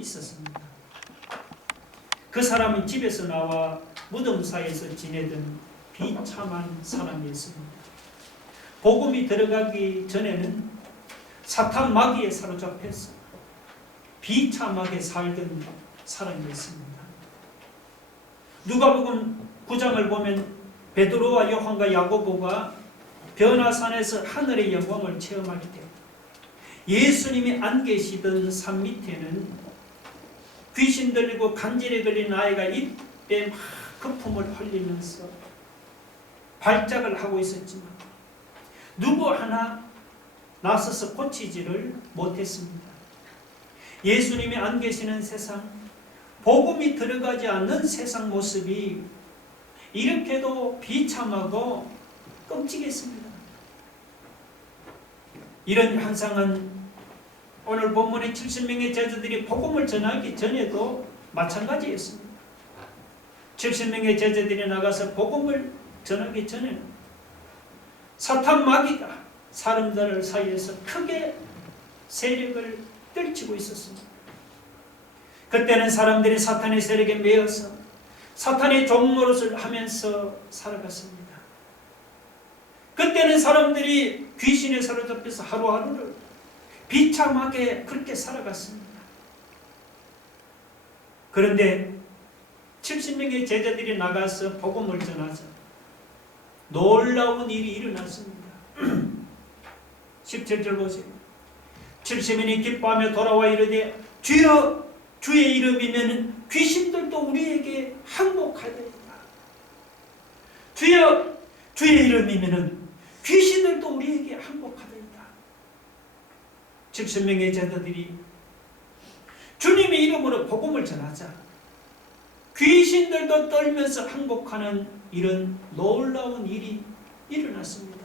있었습니다. 그 사람은 집에서 나와 무덤 사이에서 지내던 비참한 사람이었습니다. 복음이 들어가기 전에는 사탄 마귀에 사로잡혀서 비참하게 살던 사람이었습니다. 누가복음 9장을 보면 베드로와 요한과 야고보가 변화산에서 하늘의 영광을 체험할 때 예수님이 안 계시던 산 밑에는 귀신 들리고 간질에 걸린 아이가 입에 막 거품을 흘리면서 발작을 하고 있었지만 누구 하나 나서서 고치지를 못했습니다. 예수님이 안 계시는 세상, 복음이 들어가지 않는 세상 모습이 이렇게도 비참하고 끔찍했습니다. 이런 현상은 오늘 본문의 70명의 제자들이 복음을 전하기 전에도 마찬가지였습니다. 70명의 제자들이 나가서 복음을 전하기 전에는 사탄 마귀가 사람들 사이에서 크게 세력을 떨치고 있었습니다. 그때는 사람들이 사탄의 세력에 매여서 사탄의 종노릇을 하면서 살아갔습니다. 그때는 사람들이 귀신에 사로잡혀서 하루하루를 비참하게 그렇게 살아갔습니다. 그런데 70명의 제자들이 나가서 복음을 전하자 놀라운 일이 일어났습니다. 17절 보세요. 70명이 기뻐하며 돌아와 이르되 주여, 주의 이름이면 귀신들도 우리에게 항복하리이다. 주여, 주의 이름이면 귀신들도 우리에게 항복하리이다. 70명의 제자들이 주님의 이름으로 복음을 전하자 귀신들도 떨면서 항복하는 이런 놀라운 일이 일어났습니다.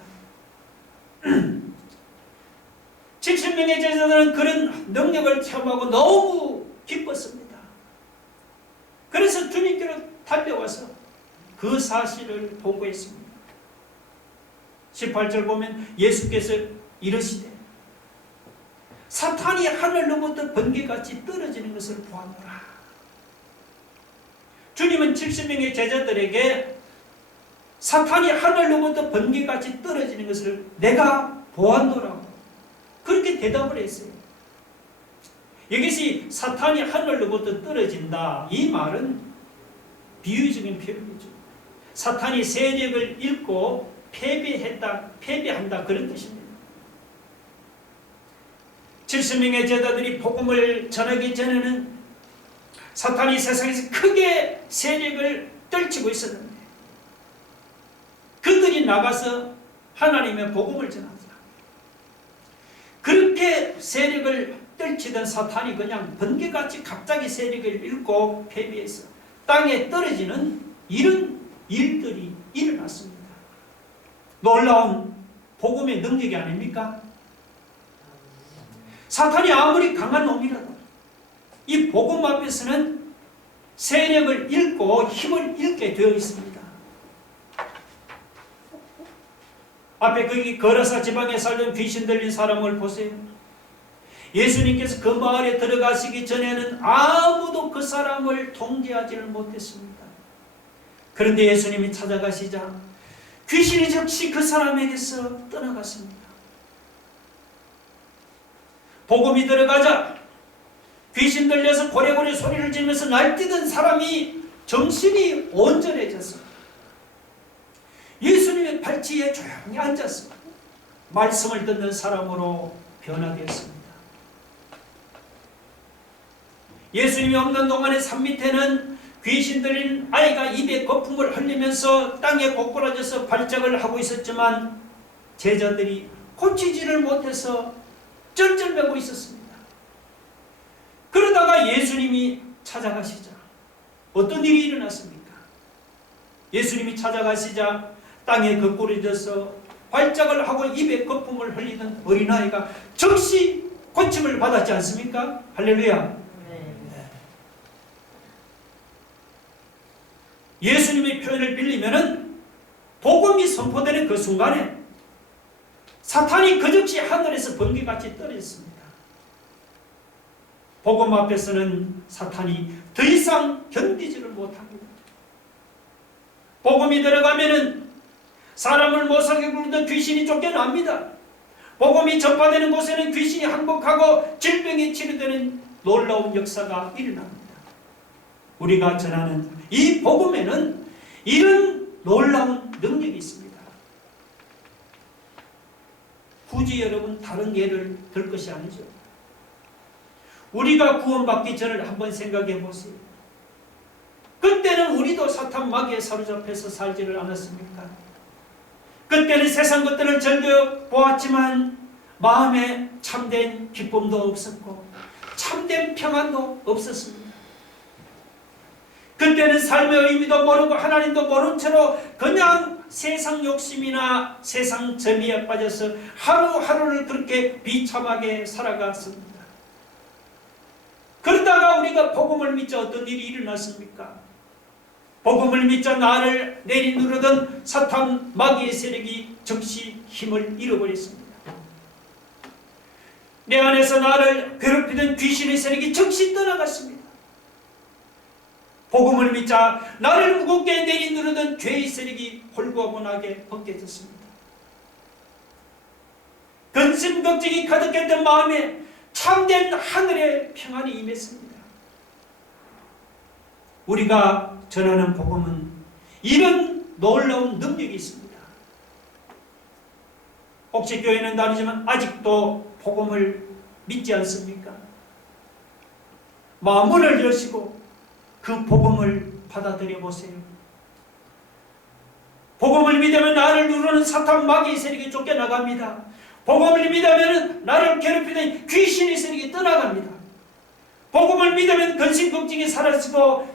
70명의 제자들은 그런 능력을 체험하고 너무 기뻤습니다. 그래서 주님께로 달려와서 그 사실을 보고했습니다. 18절 보면 예수께서 이르시되 사탄이 하늘로부터 번개같이 떨어지는 것을 보았노라. 주님은 70명의 제자들에게 사탄이 하늘로부터 번개같이 떨어지는 것을 내가 보았노라고 그렇게 대답을 했어요. 여기서 사탄이 하늘로부터 떨어진다, 이 말은 비유적인 표현이죠. 사탄이 세력을 잃고 패배한다 그런 뜻입니다. 70명의 제자들이 복음을 전하기 전에는 사탄이 세상에서 크게 세력을 떨치고 있었는데 그들이 나가서 하나님의 복음을 전하자 그렇게 세력을 떨치던 사탄이 그냥 번개같이 갑자기 세력을 잃고 패배해서 땅에 떨어지는 이런 일들이 일어났습니다. 놀라운 복음의 능력이 아닙니까? 사탄이 아무리 강한 놈이라도 이 복음 앞에서는 세력을 잃고 힘을 잃게 되어 있습니다. 앞에 거기 거라사 지방에 살던 귀신 들린 사람을 보세요. 예수님께서 그 마을에 들어가시기 전에는 아무도 그 사람을 통제하지를 못했습니다. 그런데 예수님이 찾아가시자 귀신이 즉시 그 사람에게서 떠나갔습니다. 복음이 들어가자 귀신 들려서 고래고래 소리를 지르면서 날뛰던 사람이 정신이 온전해져서 예수님의 발치에 조용히 앉아서 말씀을 듣는 사람으로 변화되었습니다. 예수님이 없는 동안에 산 밑에는 귀신 들린 아이가 입에 거품을 흘리면서 땅에 고꾸라져서 발작을 하고 있었지만 제자들이 고치지를 못해서 쩔쩔매고 있었습니다. 그러다가 예수님이 찾아가시자 어떤 일이 일어났습니까? 예수님이 찾아가시자 땅에 거꾸러져서 발작을 하고 입에 거품을 흘리던 어린아이가 즉시 고침을 받았지 않습니까? 할렐루야. 예수님의 표현을 빌리면은 복음이 선포되는 그 순간에 사탄이 그즉시 하늘에서 번개같이 떨어졌습니다. 복음 앞에서는 사탄이 더 이상 견디지를 못합니다. 복음이 들어가면은 사람을 못살게 굴던 귀신이 쫓겨납니다. 복음이 전파되는 곳에는 귀신이 항복하고 질병이 치료되는 놀라운 역사가 일어납니다. 우리가 전하는 이 복음에는 이런 놀라운 능력이 있습니다. 굳이 여러분 다른 예를 들 것이 아니죠. 우리가 구원받기 전을 한번 생각해 보세요. 그때는 우리도 사탄 마귀에 사로잡혀서 살지를 않았습니까? 그때는 세상 것들을 즐겨 보았지만 마음에 참된 기쁨도 없었고 참된 평안도 없었습니다. 그때는 삶의 의미도 모르고 하나님도 모른 채로 그냥 세상 욕심이나 세상 재미에 빠져서 하루하루를 그렇게 비참하게 살아갔습니다. 그러다가 우리가 복음을 믿자 어떤 일이 일어났습니까? 복음을 믿자 나를 내리누르던 사탄 마귀의 세력이 즉시 힘을 잃어버렸습니다. 내 안에서 나를 괴롭히던 귀신의 세력이 즉시 떠나갔습니다. 복음을 믿자 나를 무겁게 내리누르던 죄의 세력이 홀가분하게 벗겨졌습니다. 근심 걱정이 가득했던 마음에 참된 하늘의 평안이 임했습니다. 우리가 전하는 복음은 이런 놀라운 능력이 있습니다. 혹시 교회는 다니지만 아직도 복음을 믿지 않습니까? 마음을 여시고 그 복음을 받아들여 보세요. 복음을 믿으면 나를 누르는 사탄 마귀의 세력이 쫓겨나갑니다. 복음을 믿으면 나를 괴롭히는 귀신의 세력이 떠나갑니다. 복음을 믿으면 근심 걱정이 사라지고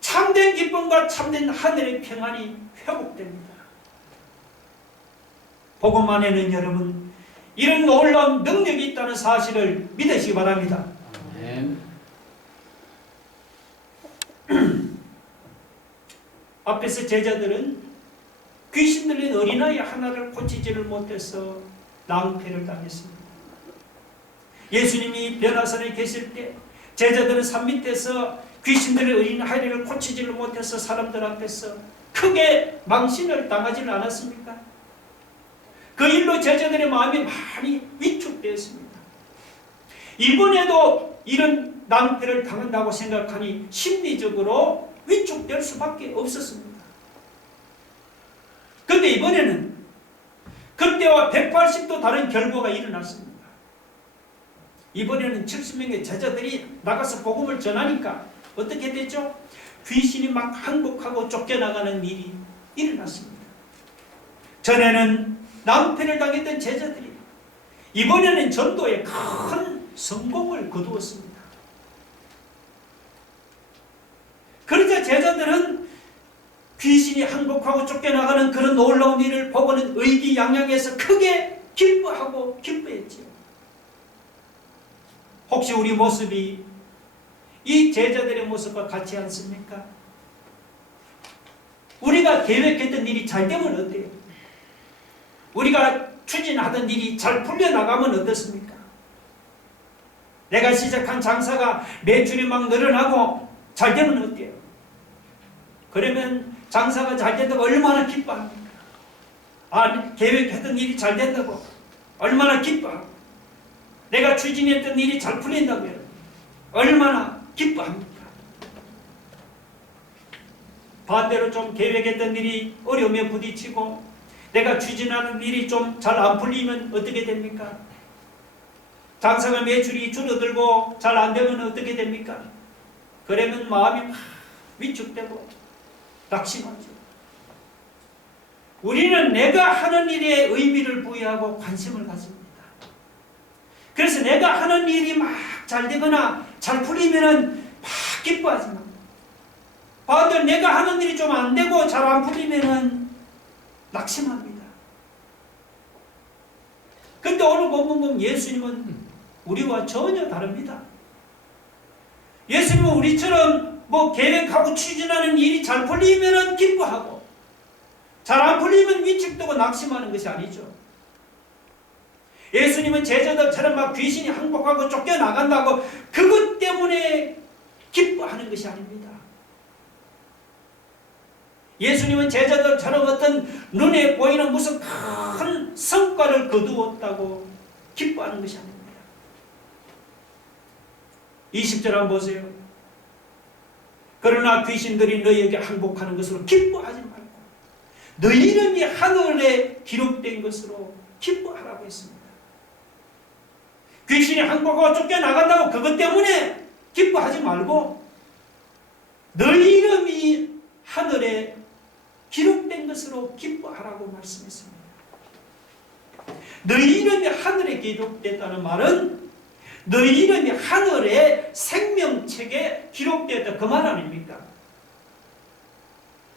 참된 기쁨과 참된 하늘의 평안이 회복됩니다. 복음 안에는 여러분 이런 놀라운 능력이 있다는 사실을 믿으시기 바랍니다. 아멘. 앞에서 제자들은 귀신 들린 어린아이 하나를 고치지를 못해서 낭패를 당했습니다. 예수님이 변화산에 계실 때 제자들은 산 밑에서 귀신 들린 어린아이를 고치지를 못해서 사람들 앞에서 크게 망신을 당하지는 않았습니까? 그 일로 제자들의 마음이 많이 위축되었습니다. 이번에도 이런 낭패를 당한다고 생각하니 심리적으로 위축될 수밖에 없었습니다. 그런데 이번에는 그때와 180도 다른 결과가 일어났습니다. 이번에는 70명의 제자들이 나가서 복음을 전하니까 어떻게 됐죠? 귀신이 막 항복하고 쫓겨나가는 일이 일어났습니다. 전에는 낭패를 당했던 제자들이 이번에는 전도에 큰 성공을 거두었습니다. 그러자 제자들은 귀신이 항복하고 쫓겨나가는 그런 놀라운 일을 보고는 의기양양해서 크게 기뻐했지요. 혹시 우리 모습이 이 제자들의 모습과 같지 않습니까? 우리가 계획했던 일이 잘 되면 어때요? 우리가 추진하던 일이 잘 풀려나가면 어떻습니까? 내가 시작한 장사가 매출이 막 늘어나고 잘 되면 어때요? 그러면 장사가 잘 된다고 얼마나 기뻐합니까? 계획했던 일이 잘 된다고 얼마나 기뻐하고 내가 추진했던 일이 잘 풀린다고요. 얼마나 기뻐합니까? 반대로 좀 계획했던 일이 어려움에 부딪히고 내가 추진하는 일이 좀 잘 안 풀리면 어떻게 됩니까? 장사가 매출이 줄어들고 잘 안 되면 어떻게 됩니까? 그러면 마음이 막 위축되고 낙심하죠. 우리는 내가 하는 일에 의미를 부여하고 관심을 가집니다. 그래서 내가 하는 일이 막 잘 되거나 잘 풀리면은 막 기뻐하지만 반대로 내가 하는 일이 좀 안 되고 잘 안 풀리면은 낙심합니다. 근데 오늘 본문 보면 예수님은 우리와 전혀 다릅니다. 예수님은 우리처럼 계획하고 추진하는 일이 잘 풀리면은 기뻐하고 잘 안 풀리면 위축되고 낙심하는 것이 아니죠. 예수님은 제자들처럼 막 귀신이 항복하고 쫓겨나간다고 그것 때문에 기뻐하는 것이 아닙니다. 예수님은 제자들처럼 어떤 눈에 보이는 무슨 큰 성과를 거두었다고 기뻐하는 것이 아닙니다. 20절 한번 보세요. 그러나 귀신들이 너희에게 항복하는 것으로 기뻐하지 말고 너희 이름이 하늘에 기록된 것으로 기뻐하라고 했습니다. 귀신이 항복하고 쫓겨나간다고 그것 때문에 기뻐하지 말고 너희 이름이 하늘에 기록된 것으로 기뻐하라고 말씀했습니다. 너희 이름이 하늘에 기록됐다는 말은 너희 이름이 하늘의 생명책에 기록되었다 그 말 아닙니까?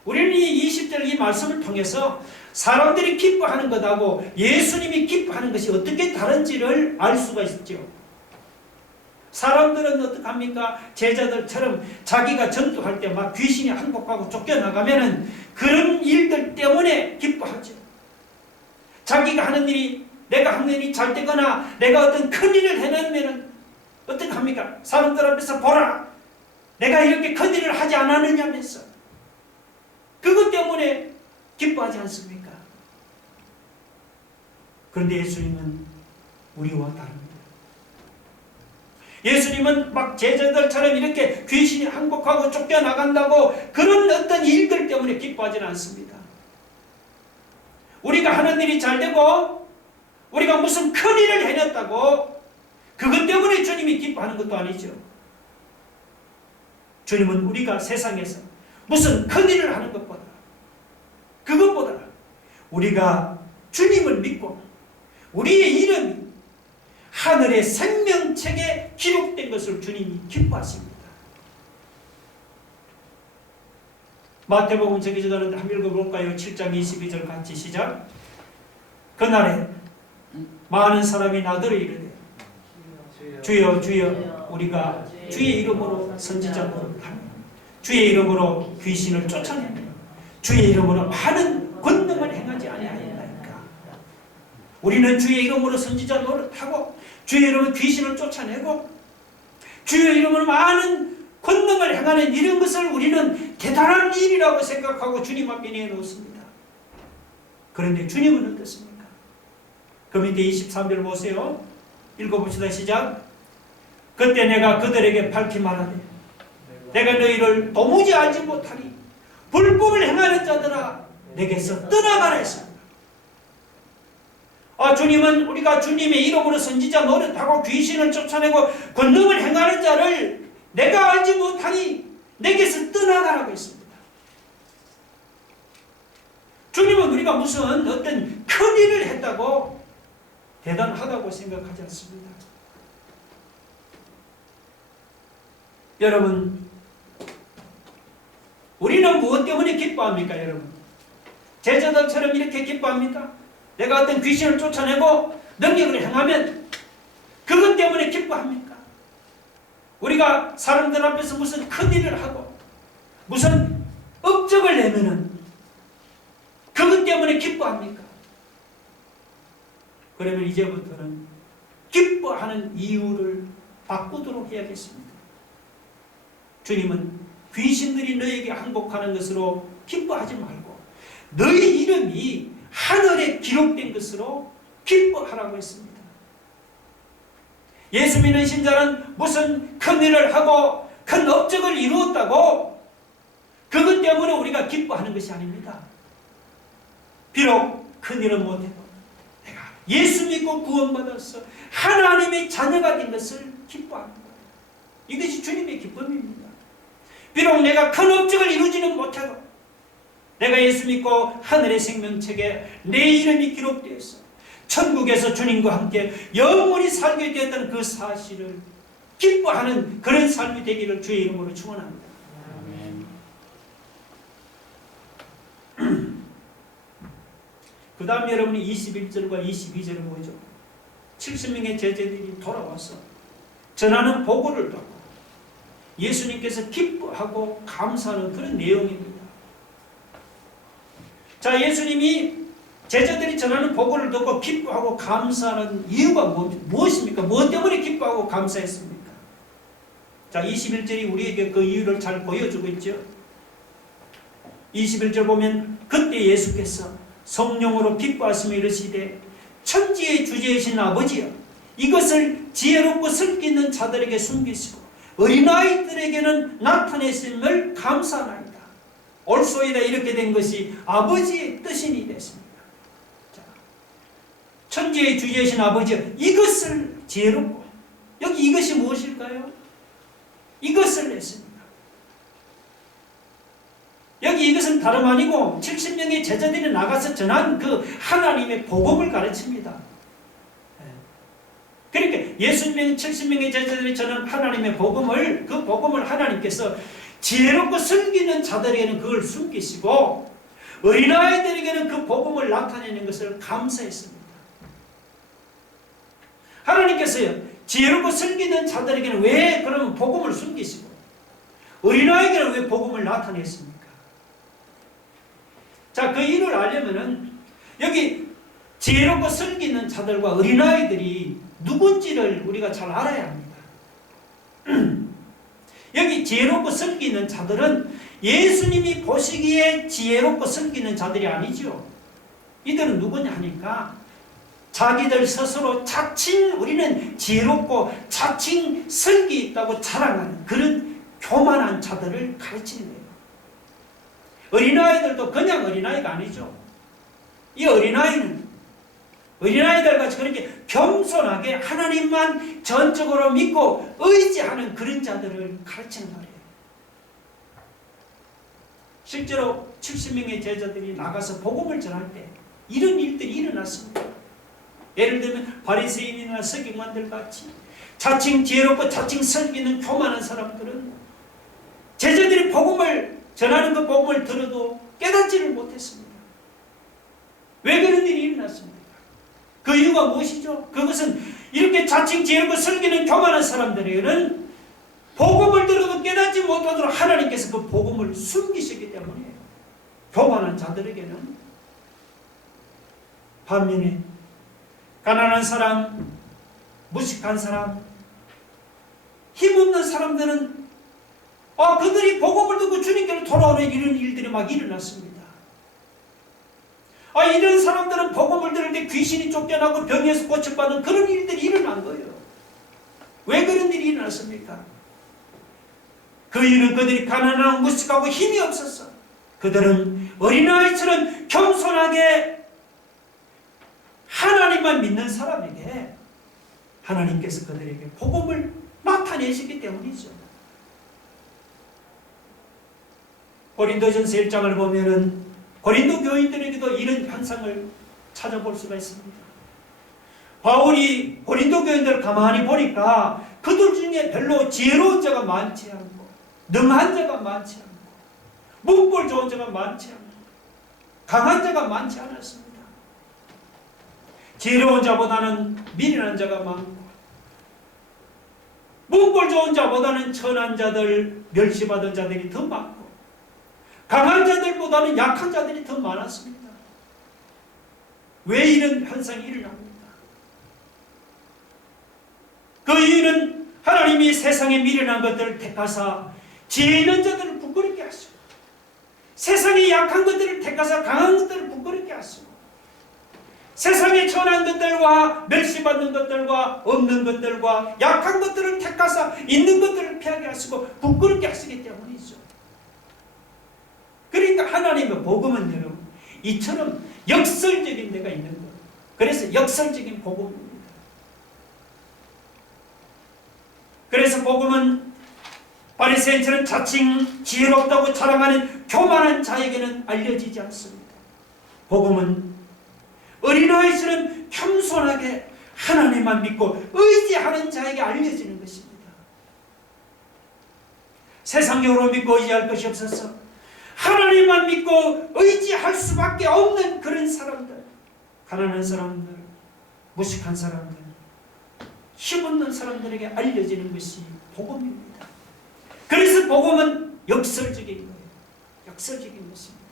우리는 이 20절 이 말씀을 통해서 사람들이 기뻐하는 것하고 예수님이 기뻐하는 것이 어떻게 다른지를 알 수가 있죠. 사람들은 어떻게 합니까? 제자들처럼 자기가 전도할 때 막 귀신이 항복하고 쫓겨나가면은 그런 일들 때문에 기뻐하죠. 자기가 하는 일이 내가 하는 일이 잘 되거나 내가 어떤 큰 일을 해내면은 어떻게 합니까? 사람들 앞에서 보라! 내가 이렇게 큰 일을 하지 않았느냐면서 그것 때문에 기뻐하지 않습니까? 그런데 예수님은 우리와 다릅니다. 예수님은 막 제자들처럼 이렇게 귀신이 항복하고 쫓겨나간다고 그런 어떤 일들 때문에 기뻐하지는 않습니다. 우리가 하는 일이 잘 되고 우리가 무슨 큰 일을 해냈다고 그것 때문에 주님이 기뻐하는 것도 아니죠. 주님은 우리가 세상에서 무슨 큰 일을 하는 것보다 그것보다 우리가 주님을 믿고 우리의 이름이 하늘의 생명책에 기록된 것을 주님이 기뻐하십니다. 마태복음 저기저기 한번 읽어볼까요? 7장 22절 같이 시작. 그날에 많은 사람이 나더러 이르되 주여 주여 우리가 주의 이름으로 선지자 노릇하며 주의 이름으로 귀신을 쫓아내며 주의 이름으로 많은 권능을 행하지 아니하였나이까. 우리는 주의 이름으로 선지자 노릇하고 주의 이름으로 귀신을 쫓아내고 주의 이름으로 많은 권능을 행하는 이런 것을 우리는 대단한 일이라고 생각하고 주님 앞에 내놓습니다. 그런데 주님은 어떻습니까? 그 밑에 23절 보세요. 읽어봅시다. 시작. 그때 내가 그들에게 밝히 말하되 내가 너희를 도무지 알지 못하니 불법을 행하는 자들아 내게서 떠나가라 했습니다. 주님은 우리가 주님의 이름으로 선지자 노릇하고 귀신을 쫓아내고 권능을 행하는 자를 내가 알지 못하니 내게서 떠나가라고 했습니다. 주님은 우리가 무슨 어떤 큰 일을 했다고 대단하다고 생각하지 않습니다. 여러분, 우리는 무엇 때문에 기뻐합니까, 여러분? 제자들처럼 이렇게 기뻐합니까? 내가 어떤 귀신을 쫓아내고 능력을 행하면 그것 때문에 기뻐합니까? 우리가 사람들 앞에서 무슨 큰 일을 하고 무슨 업적을 내면은 그것 때문에 기뻐합니까? 그러면 이제부터는 기뻐하는 이유를 바꾸도록 해야겠습니다. 주님은 귀신들이 너에게 항복하는 것으로 기뻐하지 말고 너희 이름이 하늘에 기록된 것으로 기뻐하라고 했습니다. 예수 믿는 신자는 무슨 큰 일을 하고 큰 업적을 이루었다고 그것 때문에 우리가 기뻐하는 것이 아닙니다. 비록 큰 일은 못해도 내가 예수 믿고 구원받아서 하나님의 자녀가 된 것을 기뻐합니다. 이것이 주님의 기쁨입니다. 비록 내가 큰 업적을 이루지는 못해도 내가 예수 믿고 하늘의 생명책에 내 이름이 기록되어서 천국에서 주님과 함께 영원히 살게 되었다는 그 사실을 기뻐하는 그런 삶이 되기를 주의 이름으로 축원합니다. 그 다음 여러분이 21절과 22절을 보죠. 70명의 제자들이 돌아와서 전하는 보고를 받고 예수님께서 기뻐하고 감사하는 그런 내용입니다. 자, 예수님이 제자들이 전하는 복음을 듣고 기뻐하고 감사하는 이유가 무엇입니까? 무엇 때문에 기뻐하고 감사했습니까? 자, 21절이 우리에게 그 이유를 잘 보여주고 있죠. 21절 보면 그때 예수께서 성령으로 기뻐하시며 이르시되 천지의 주제이신 아버지여, 이것을 지혜롭고 슬기 있는 자들에게 숨기시고 어린아이들에게는 나타내심을 감사하나이다. 올소이다. 이렇게 된 것이 아버지의 뜻이니 됐습니다. 자, 천지의 주제이신 아버지여, 이것을 지혜롭고, 여기 이것이 무엇일까요? 이것을 냈습니다. 여기 이것은 다름 아니고 70명의 제자들이 나가서 전한 그 하나님의 복음을 가르칩니다. 그러니까 70명의 제자들이 전한 하나님의 복음을, 그 복음을 하나님께서 지혜롭고 슬기는 자들에게는 그걸 숨기시고 어린아이들에게는 그 복음을 나타내는 것을 감사했습니다. 하나님께서요, 지혜롭고 슬기는 자들에게는 왜 그러면 복음을 숨기시고 어린아이에게는 왜 복음을 나타냈습니까? 자, 그 이유를 알려면은 여기 지혜롭고 슬기 있는 자들과 어린아이들이 누군지를 우리가 잘 알아야 합니다. 여기 지혜롭고 슬기 있는 자들은 예수님이 보시기에 지혜롭고 슬기 있는 자들이 아니죠. 이들은 누구냐 하니까 자기들 스스로 자칭 우리는 지혜롭고 자칭 슬기 있다고 자랑하는 그런 교만한 자들을 가르치는 거예요. 어린아이들도 그냥 어린아이가 아니죠. 이 어린아이들같이 그렇게 겸손하게 하나님만 전적으로 믿고 의지하는 그런 자들을 가르치는 말이에요. 실제로 70명의 제자들이 나가서 복음을 전할 때 이런 일들이 일어났습니다. 예를 들면 바리새인이나 서기관들 같이 자칭 지혜롭고 자칭 슬기 있는 교만한 사람들은 제자들이 복음을 전하는 그 복음을 들어도 깨닫지를 못했습니다. 왜 그런 일이 일어났습니까? 그 이유가 무엇이죠? 그것은 이렇게 자칭 지혜롭고 슬기 있는 교만한 사람들에게는 복음을 들어도 깨닫지 못하도록 하나님께서 그 복음을 숨기시기 때문에 교만한 자들에게는. 반면에 가난한 사람, 무식한 사람, 힘없는 사람들은 그들이 복음을 듣고 주님께로 돌아오는 이런 일들이 막 일어났습니다. 이런 사람들은 복음을 들을 때 귀신이 쫓겨나고 병에서 고쳐받는 그런 일들이 일어난 거예요. 왜 그런 일이 일어났습니까? 그 이유는 그들이 가난하고 무식하고 힘이 없었어. 그들은 어린아이처럼 겸손하게 하나님만 믿는 사람에게 하나님께서 그들에게 복음을 나타내시기 때문이죠. 고린도전서 1장을 보면은 고린도 교인들에게도 이런 현상을 찾아볼 수가 있습니다. 바울이 고린도 교인들을 가만히 보니까 그들 중에 별로 지혜로운 자가 많지 않고 능한 자가 많지 않고 문벌 좋은 자가 많지 않고 강한 자가 많지 않았습니다. 지혜로운 자보다는 미련한 자가 많고 문벌 좋은 자보다는 천한 자들, 멸시받은 자들이 더 많고 강한 자들보다는 약한 자들이 더 많았습니다. 왜 이런 현상이 일어납니까? 그 이유는 하나님이 세상에 미련한 것들을 택하사 지혜 있는 자들을 부끄럽게 하시고 세상에 약한 것들을 택하사 강한 것들을 부끄럽게 하시고 세상에 천한 것들과 멸시받는 것들과 없는 것들과 약한 것들을 택하사 있는 것들을 피하게 하시고 부끄럽게 하시기 때문이죠. 그러니까 하나님의 복음은 여러분 이처럼 역설적인 데가 있는 거예요. 그래서 역설적인 복음입니다. 그래서 복음은 바리새인처럼 자칭 지혜롭다고 자랑하는 교만한 자에게는 알려지지 않습니다. 복음은 어린아이처럼 겸손하게 하나님만 믿고 의지하는 자에게 알려지는 것입니다. 세상적으로 믿고 의지할 것이 없어서 하나님만 믿고 의지할 수밖에 없는 그런 사람들, 가난한 사람들, 무식한 사람들, 힘없는 사람들에게 알려지는 것이 복음입니다. 그래서 복음은 역설적인 거예요. 역설적인 것입니다.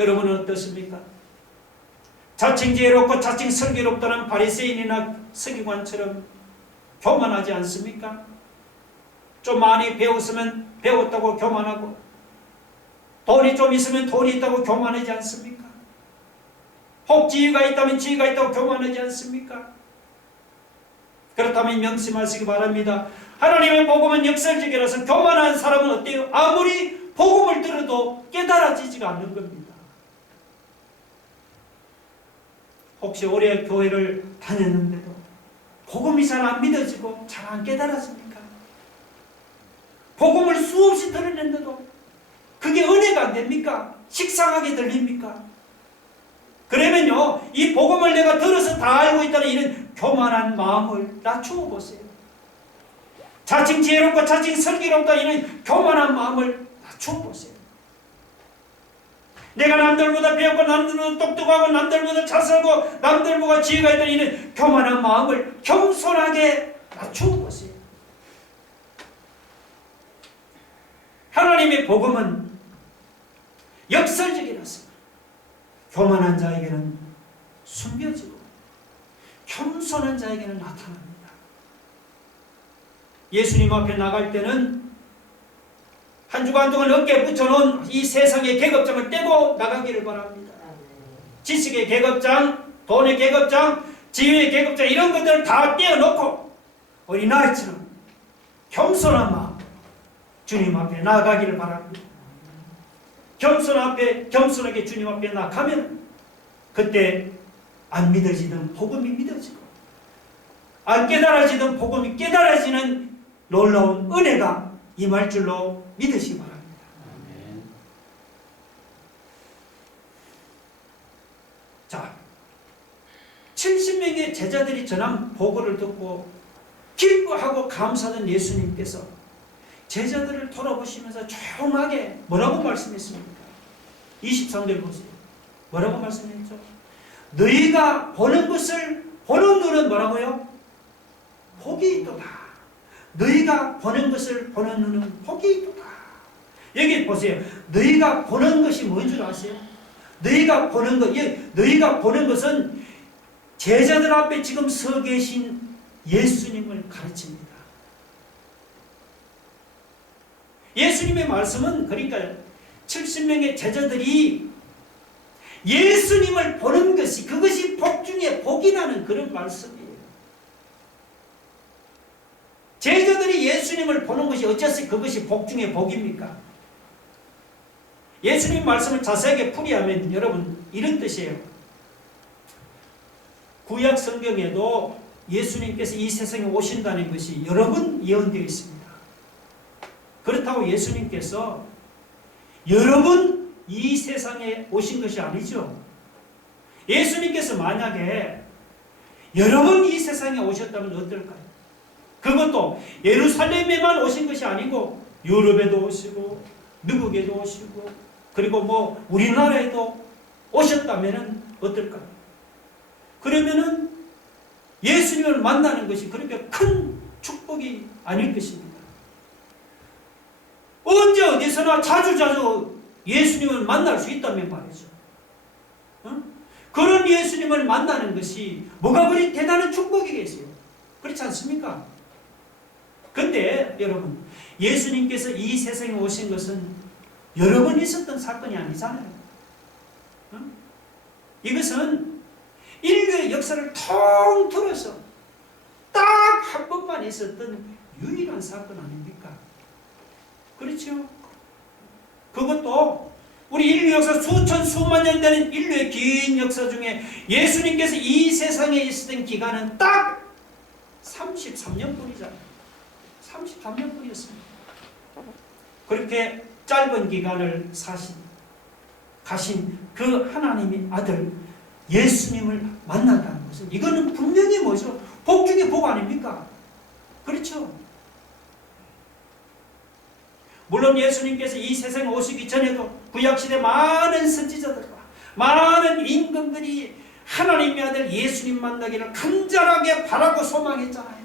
여러분은 어떻습니까? 자칭 지혜롭고 자칭 슬기롭다는 바리새인이나 서기관처럼 교만하지 않습니까? 좀 많이 배웠으면 배웠다고 교만하고, 돈이 좀 있으면 돈이 있다고 교만하지 않습니까? 혹 지위가 있다면 지위가 있다고 교만하지 않습니까? 그렇다면 명심하시기 바랍니다. 하나님의 복음은 역설적이라서 교만한 사람은 어때요? 아무리 복음을 들어도 깨달아지지가 않는 겁니다. 혹시 오래 교회를 다녔는데도 복음이 잘 안 믿어지고 잘 안 깨달아집니까? 복음을 수없이 들었는데도 그게 은혜가 안 됩니까? 식상하게 들립니까? 그러면요, 이 복음을 내가 들어서 다 알고 있다는 이런 교만한 마음을 낮추어 보세요. 자칭 지혜롭고 자칭 슬기롭다 이런 교만한 마음을 낮추어 보세요. 내가 남들보다 배웠고 남들보다 똑똑하고 남들보다 잘 살고 남들보다 지혜가 있다는 이런 교만한 마음을 겸손하게 낮추어 보세요. 하나님의 복음은 역설적이라서 교만한 자에게는 숨겨지고 겸손한 자에게는 나타납니다. 예수님 앞에 나갈 때는 한 주간 동안 어깨에 붙여놓은 이 세상의 계급장을 떼고 나가기를 바랍니다. 지식의 계급장, 돈의 계급장, 지위의 계급장 이런 것들을 다 떼어놓고 어린아이처럼 겸손한 마음 주님 앞에 나아가기를 바랍니다. 겸손하게 주님 앞에 나가면 그때 안 믿어지던 복음이 믿어지고 안 깨달아지던 복음이 깨달아지는 놀라운 은혜가 임할 줄로 믿으시기 바랍니다. 자, 70명의 제자들이 전한 보고를 듣고 기뻐하고 감사하던 예수님께서 제자들을 돌아보시면서 조용하게 뭐라고 말씀했습니까? 23절 보세요. 뭐라고 말씀했죠? 너희가 보는 것을 보는 눈은 뭐라고요? 복이 있도다. 너희가 보는 것을 보는 눈은 복이 있도다. 여기 보세요. 너희가 보는 것이 뭔 줄 아세요? 너희가 보는 것은 제자들 앞에 지금 서 계신 예수님을 가르칩니다. 예수님의 말씀은 그러니까 70명의 제자들이 예수님을 보는 것이 그것이 복 중에 복이라는 그런 말씀이에요. 제자들이 예수님을 보는 것이 어째서 그것이 복 중에 복입니까? 예수님 말씀을 자세하게 풀이하면 여러분 이런 뜻이에요. 구약 성경에도 예수님께서 이 세상에 오신다는 것이 여러 번 예언되어 있습니다. 그렇다고 예수님께서 여러 번 이 세상에 오신 것이 아니죠. 예수님께서 만약에 여러 번 이 세상에 오셨다면 어떨까요? 그것도 예루살렘에만 오신 것이 아니고 유럽에도 오시고 미국에도 오시고 그리고 우리나라에도 오셨다면 어떨까요? 그러면은 예수님을 만나는 것이 그렇게 큰 축복이 아닐 것입니다. 언제 어디서나 자주자주 예수님을 만날 수 있다면 말이죠. 그런 예수님을 만나는 것이 뭐가 그리 대단한 축복이겠어요? 그렇지 않습니까? 근데 여러분, 예수님께서 이 세상에 오신 것은 여러 번 있었던 사건이 아니잖아요. 이것은 인류의 역사를 통틀어서 딱 한 번만 있었던 유일한 사건 아닙니까? 그렇죠? 그것도 우리 인류 역사 수천 수만 년 되는 인류의 긴 역사 중에 예수님께서 이 세상에 있었던 기간은 딱 33년뿐이잖아요. 33년뿐이었습니다. 그렇게 짧은 기간을 가신 그 하나님의 아들 예수님을 만난다는 것은 이거는 분명히 뭐죠? 복 중에 복 아닙니까? 그렇죠? 물론 예수님께서 이 세상에 오시기 전에도 구약시대 많은 선지자들과 많은 임금들이 하나님의 아들 예수님 만나기를 간절하게 바라고 소망했잖아요.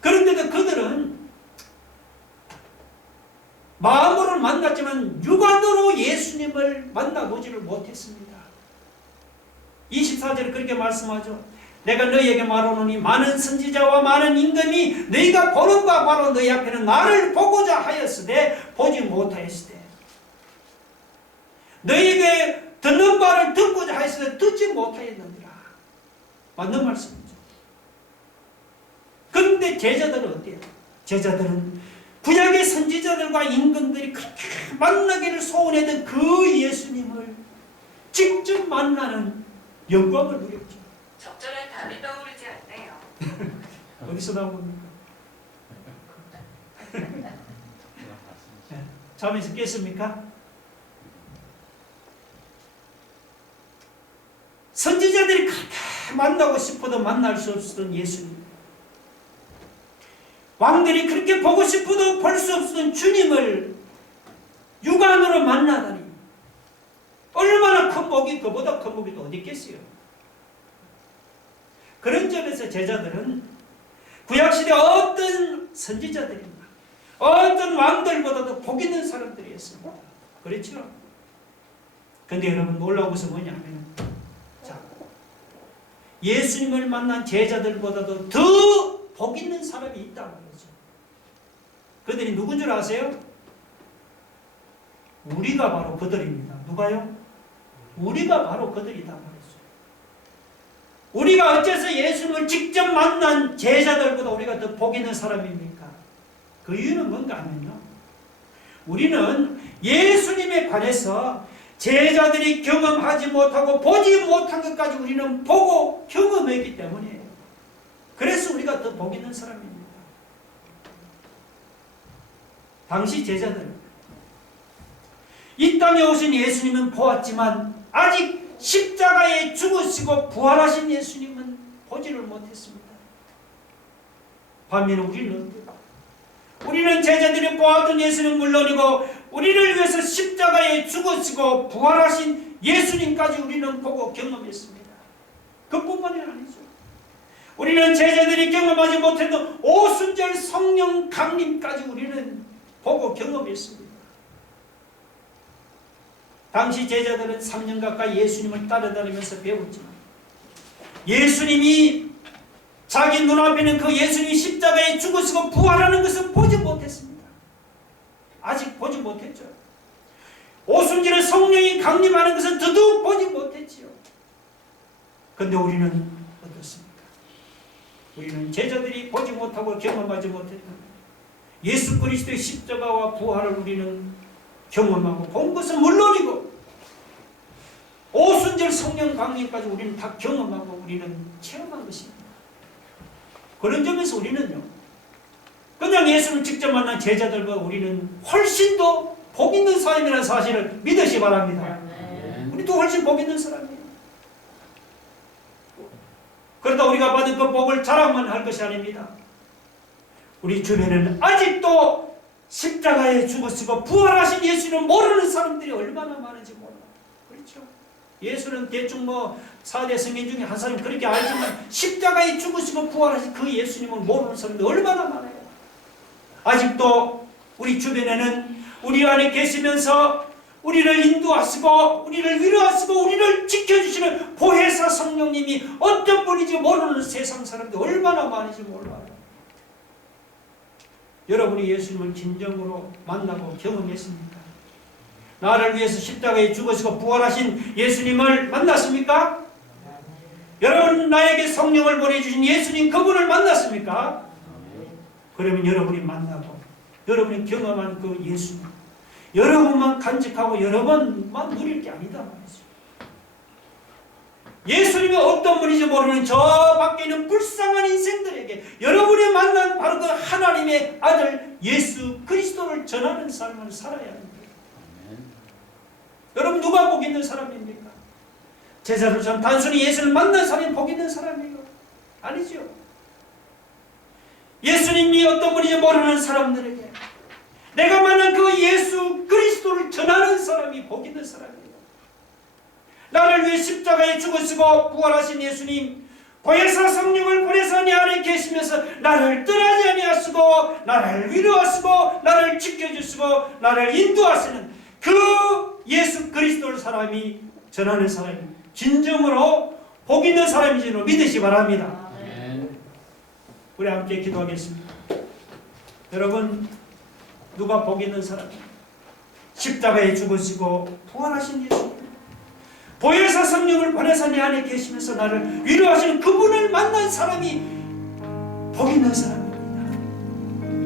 그런데도 그들은 마음으로는 예수님을 만났지만 육안으로 예수님을 만나보지를 못했습니다. 24절에 그렇게 말씀하죠. 내가 너희에게 말하노니 많은 선지자와 많은 임금이 너희가 보는 바 바로 너희 앞에는 나를 보고자 하였으되 보지 못하였으되 너희에게 듣는 바를 듣고자 하였으되 듣지 못하였느니라. 맞는 말씀이죠. 그런데 제자들은 어때요? 제자들은 구약의 선지자들과 임금들이 그렇게 만나기를 소원했던 그 예수님을 직접 만나는 영광을 누렸죠. 적절한 답이 떠오르지 않네요. 어디서 나온 겁니까? 잠에서 깼습니까? 선지자들이 그렇게 만나고 싶어도 만날 수 없었던 예수님, 왕들이 그렇게 보고 싶어도 볼 수 없었던 주님을 육안으로 만나다니 얼마나 큰 복이, 그보다 큰 복이 또 어디 있겠어요? 그런 점에서 제자들은 구약시대 어떤 선지자들이나 어떤 왕들보다도 복 있는 사람들이었습니다. 그렇죠? 근데 여러분 놀라운 것은 뭐냐면, 자, 예수님을 만난 제자들보다도 더 복 있는 사람이 있다고 그러죠. 그들이 누군 줄 아세요? 우리가 바로 그들입니다. 누가요? 우리가 바로 그들이다 말했어요. 우리가 어째서 예수님을 직접 만난 제자들보다 우리가 더 복 있는 사람입니까? 그 이유는 뭔가 하면요, 우리는 예수님에 관해서 제자들이 경험하지 못하고 보지 못한 것까지 우리는 보고 경험했기 때문이에요. 그래서 우리가 더 복 있는 사람입니다. 당시 제자들은 이 땅에 오신 예수님은 보았지만 아직 십자가에 죽으시고 부활하신 예수님은 보지를 못했습니다. 반면에 우리는 어때요? 우리는 제자들이 보았던 예수는 물론이고 우리를 위해서 십자가에 죽으시고 부활하신 예수님까지 우리는 보고 경험했습니다. 그뿐만이 아니죠. 우리는 제자들이 경험하지 못했던 오순절 성령 강림까지 우리는 보고 경험했습니다. 당시 제자들은 3년 가까이 예수님을 따라다니면서 배웠지만 예수님이 자기 눈앞에는 그 예수님이 십자가에 죽으시고 부활하는 것을 보지 못했습니다. 아직 보지 못했죠. 오순절에 성령이 강림하는 것은 더더욱 보지 못했지요. 그런데 우리는 어떻습니까? 우리는 제자들이 보지 못하고 경험하지 못했던 예수 그리스도의 십자가와 부활을 우리는 경험하고 본 것은 물론이고 오순절 성령 강림까지 우리는 다 경험하고 우리는 체험한 것입니다. 그런 점에서 우리는요, 그냥 예수를 직접 만난 제자들보다 우리는 훨씬 더 복 있는 사람이라는 사실을 믿으시 바랍니다. 우리도 훨씬 복 있는 사람이에요. 그러다 우리가 받은 그 복을 자랑만 할 것이 아닙니다. 우리 주변에는 아직도 십자가에 죽으시고 부활하신 예수를 모르는 사람들이 얼마나 많은지 몰라요. 그렇죠? 예수는 대충 4대 성인 중에 한 사람이 그렇게 알지만 십자가에 죽으시고 부활하신 그 예수님을 모르는 사람들이 얼마나 많아요. 아직도 우리 주변에는 우리 안에 계시면서 우리를 인도하시고 우리를 위로하시고 우리를 지켜주시는 보혜사 성령님이 어떤 분인지 모르는 세상 사람들이 얼마나 많은지 몰라요. 여러분이 예수님을 진정으로 만나고 경험했습니까? 나를 위해서 십자가에 죽으시고 부활하신 예수님을 만났습니까? 여러분 나에게 성령을 보내주신 예수님 그분을 만났습니까? 그러면 여러분이 만나고 여러분이 경험한 그 예수님 여러분만 간직하고 여러분만 누릴 게 아니다 말이죠. 예수님이 어떤 분인지 모르는 저 밖에 있는 불쌍한 인생들에게 여러분이 만난 바로 그 하나님의 아들 예수 그리스도를 전하는 삶을 살아야 합니다. 여러분 누가 복 있는 사람입니까? 제자들처럼 단순히 예수를 만난 사람이 복 있는 사람이에요? 아니죠. 예수님이 어떤 분인지 모르는 사람들에게 내가 만난 그 예수 그리스도를 전하는 사람이 복 있는 사람이에요. 나를 위해 십자가에 죽으시고 부활하신 예수님 보혜사 성령을 보내서 내 안에 계시면서 나를 떠나지 아니하시고 나를 위로하시고 나를 지켜주시고 나를 인도하시는 그 예수 그리스도를 사람이 전하는 사람이 진정으로 복 있는 사람인 줄 믿으시 바랍니다. 우리 함께 기도하겠습니다. 여러분, 누가 복 있는 사람입니까? 십자가에 죽으시고 부활하신 예수, 보혜사 성령을 보내사 내 안에 계시면서 나를 위로하시는 그분을 만난 사람이 복 있는 사람입니다.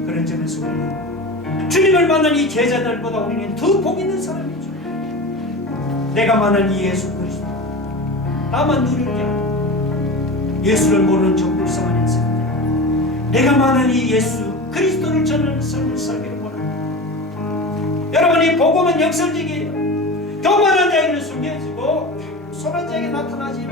그런 점에서 우리는 주님을 만난 이 제자들보다 우리는 더 복 있는 사람이죠. 내가 만난 이 예수 그리스도, 나만 누릴 게 아니라 예수를 모르는 저 불쌍한 인생, 내가 만난 이 예수 그리스도를 전하는 삶을 살기를 원합니다. 여러분, 이 복음은 역설적이에요. 교만한 자에게는 숨겨지고 소한 자에게 나타나지요.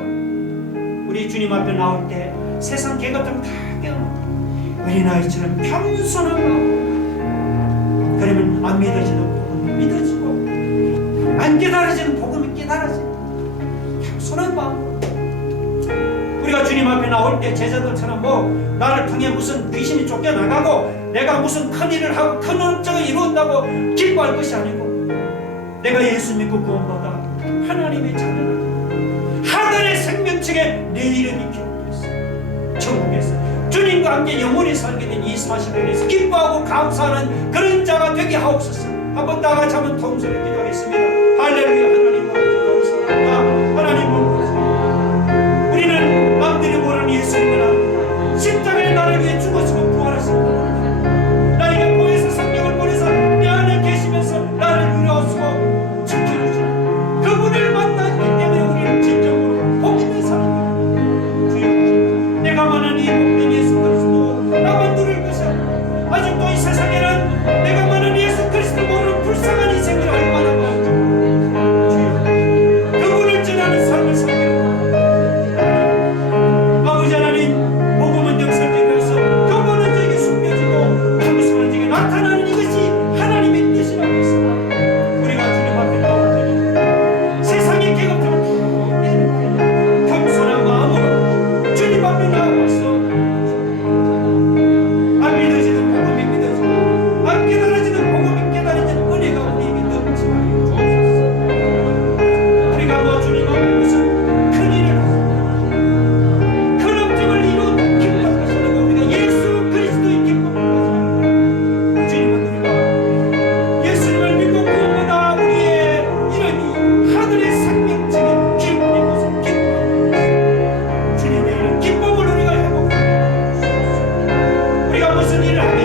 우리 주님 앞에 나올 때 세상 계급들은 다 깨어나고 어린아이처럼 겸손한 마음, 그러면 안 믿어지는 복음이 믿어지고 안 깨달아지는 복음이 깨달아지는 겸손한 마음. 우리가 주님 앞에 나올 때 제자들처럼 나를 통해 무슨 귀신이 쫓겨나가고 내가 무슨 큰 일을 하고 큰 업적을 이루었다고 기뻐할 것이 아니고, 내가 예수 믿고 구원받아 하나님의 자녀다, 하늘의 생명책에 내 이름이 기록되어 있어 천국에서 주님과 함께 영원히 살게 된 이 사실에 대해서 기뻐하고 감사하는 그런 자가 되게 하옵소서. 한번 다 같이 한번 통성을 기도하겠습니다. 할렐루야. 하나님 감사합니다. 하나님 감사합니다. 우리는 남들이 모르는 예수님을 압니다. 십자가에 나를 위해 죽으시고 부활하신 나에게 보혜사 성령을 보내서 내 안에 계시면서 나를 위로하시고 지켜주시는 그분을 만났기 때문에 우리는 진정으로 복 있는 사람입니다. 주여, 내가 만난 이 복된 예수 그리스도 나만 누릴 것이 아니라 아직도 이 세상에는 내가 만난 예수 그리스도 모르는 불쌍한 인생을 얼마나 많은지, 주여, 그분을 전하는 삶을 살기를 아버지 하나님, 복음은 역설적이라서 교만한 자에게 숨겨지고 겸손한 자에게 나타나는 이것이 하나님의 뜻이라고 했습니다. 우리가 주님 앞에 나올 때는 세상의 계급들은 다 깨는 겸손한 마음으로 주님 앞에 나와서 안 믿어지는 복음이 믿어지고 안 깨달아지는 복음이 깨달아지는 은혜가 우리에게 넘치게 주옵소서. 우리가 주님 앞에 무슨 큰 일을 하고 큰 업적을 이루어 기뻐할 것이 아니고 우리가 예수 그리스도의 기쁨을 가지고 주님은 우리가 예수님을 믿고 구원받아 우리의 이름이 하늘의 생명책에 기록된 것을 기뻐하고 주님의 이름 기쁨을 우리가 회복하고 우리가 무슨 일을 하게